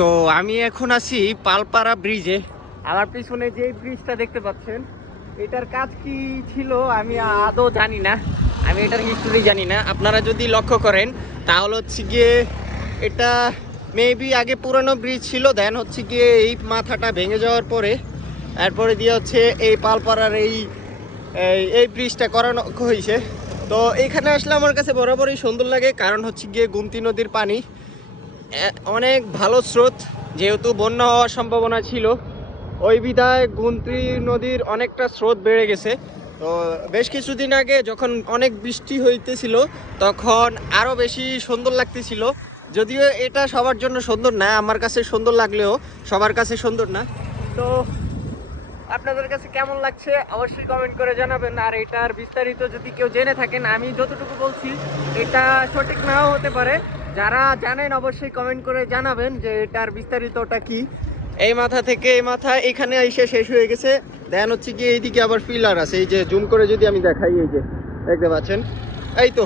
তো আমি এখন আছি পালপাড়া ব্রিজে। আমার পিছনে যে ব্রিজটা দেখতে পাচ্ছেন, এটার কাজ কি ছিল আমি আদৌ জানি না। আমি এটার হিস্টোরি জানি না। আপনারা যদি লক্ষ্য করেন তাহলে হচ্ছে গিয়ে এটা মেবি আগে পুরানো ব্রিজ ছিল, দেন হচ্ছে গিয়ে এই মাথাটা ভেঙে যাওয়ার পরে এরপরে দিয়ে হচ্ছে এই পালপাড়ার এই ব্রিজটা করানো হয়েছে। তো এখানে আসলে আমার কাছে বরাবরই সুন্দর লাগে, কারণ হচ্ছে গিয়ে গোমতী নদীর পানি অনেক ভালো স্রোত। যেহেতু বন্যা হওয়ার সম্ভাবনা ছিল, ওই বিধায় গোমতী নদীর অনেকটা স্রোত বেড়ে গেছে। তো বেশ কিছুদিন আগে যখন অনেক বৃষ্টি হইতেছিল তখন আরও বেশি সুন্দর লাগতেছিল। যদিও এটা সবার জন্য সুন্দর না, আমার কাছে সুন্দর লাগলেও সবার কাছে সুন্দর না। তো আপনাদের কাছে কেমন লাগছে অবশ্যই কমেন্ট করে জানাবেন। আর এটার বিস্তারিত যদি কেউ জেনে থাকেন, আমি যতটুকু বলছি এটা সঠিক নাও হতে পারে, যারা জানেন অবশ্যই কমেন্ট করে জানাবেন যে এটার বিস্তারিতটা কি। এই মাথা থেকে এই মাথা এখানে এসে শেষ হয়ে গেছে। দেন হচ্ছে গিয়ে এইদিকে আবার পিলার আছে, এই যে জুম করে যদি আমি দেখাই, এই যে দেখতে পাচ্ছেন, এই তো